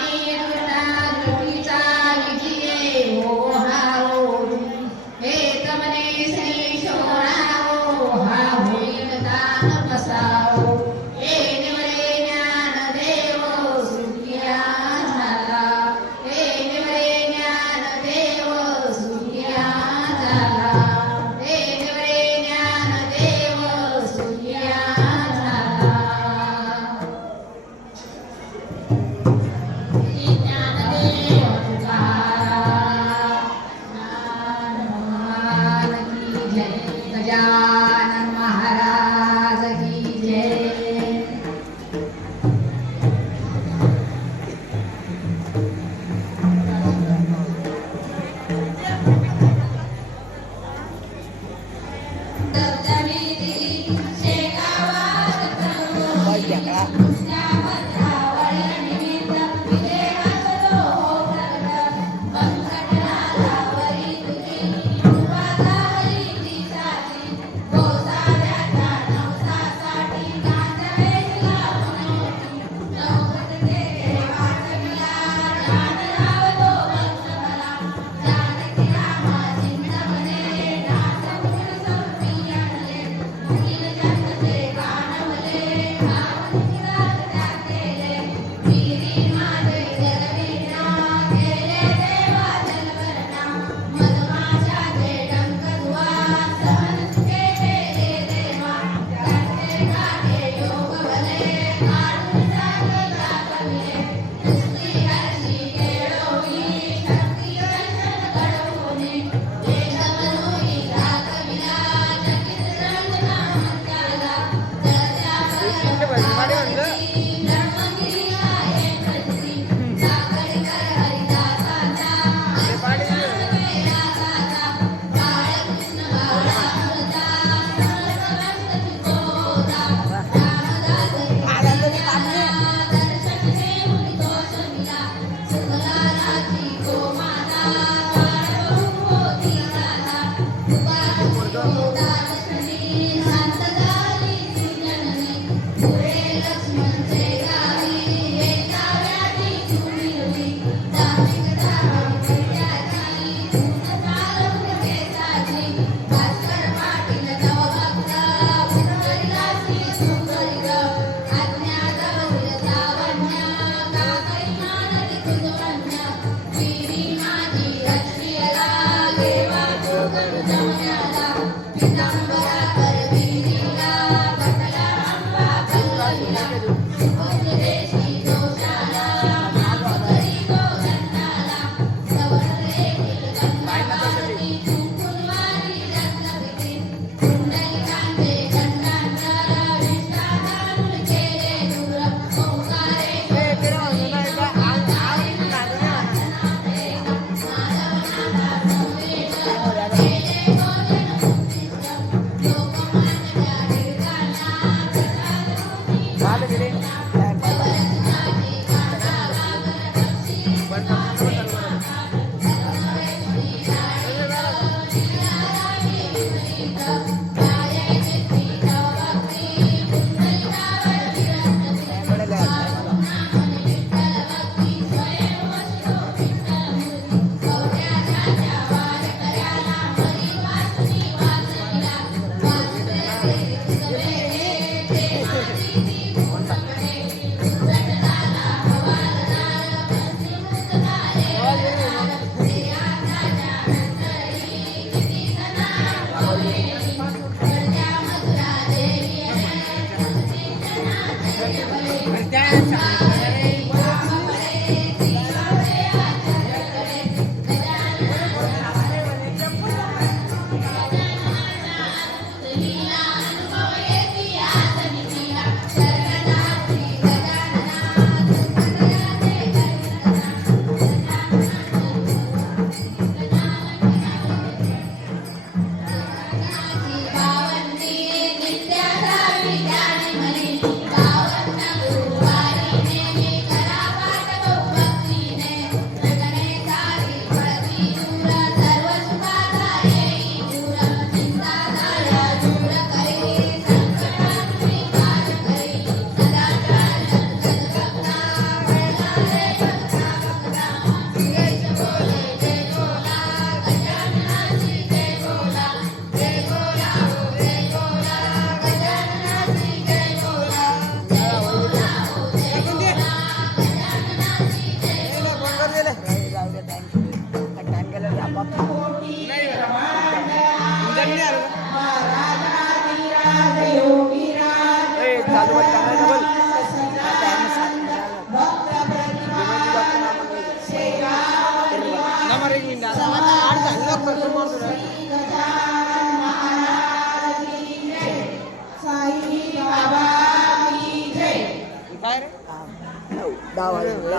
ചെയ്തു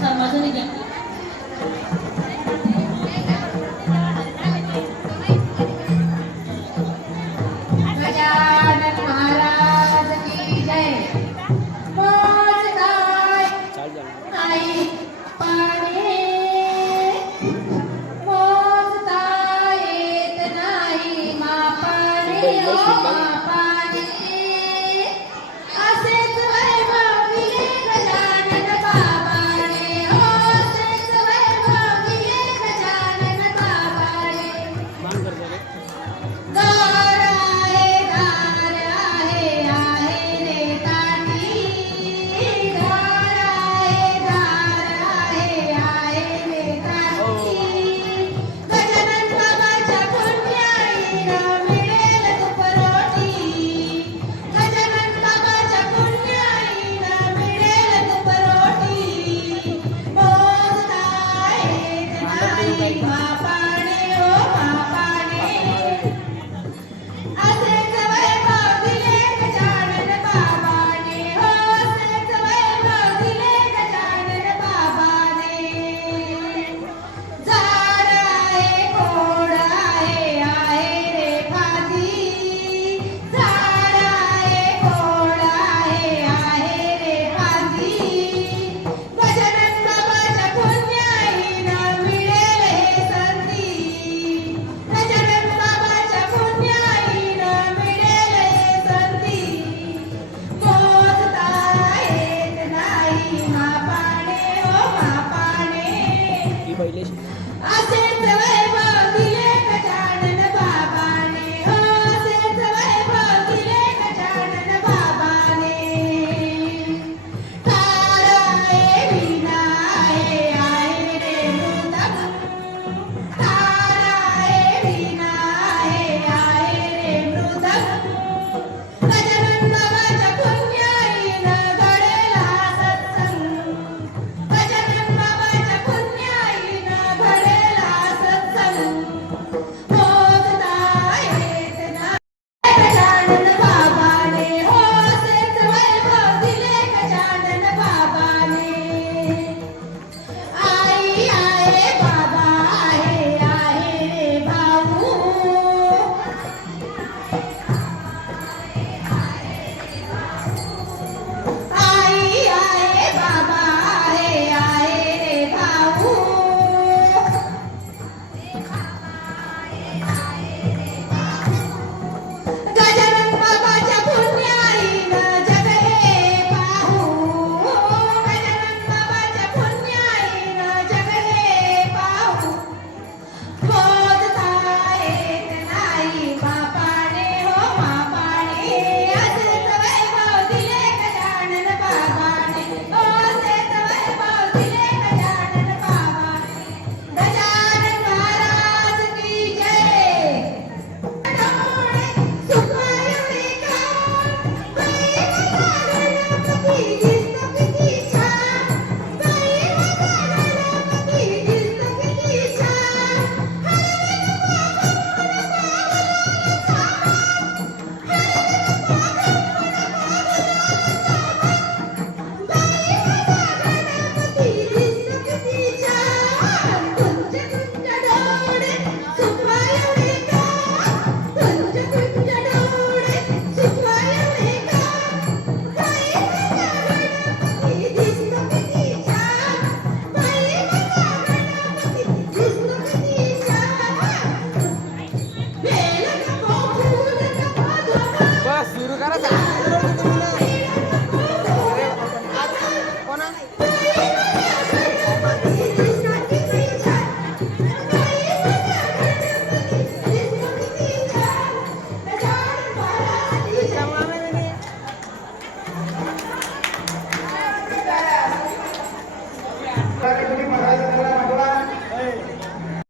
सार्वजनिक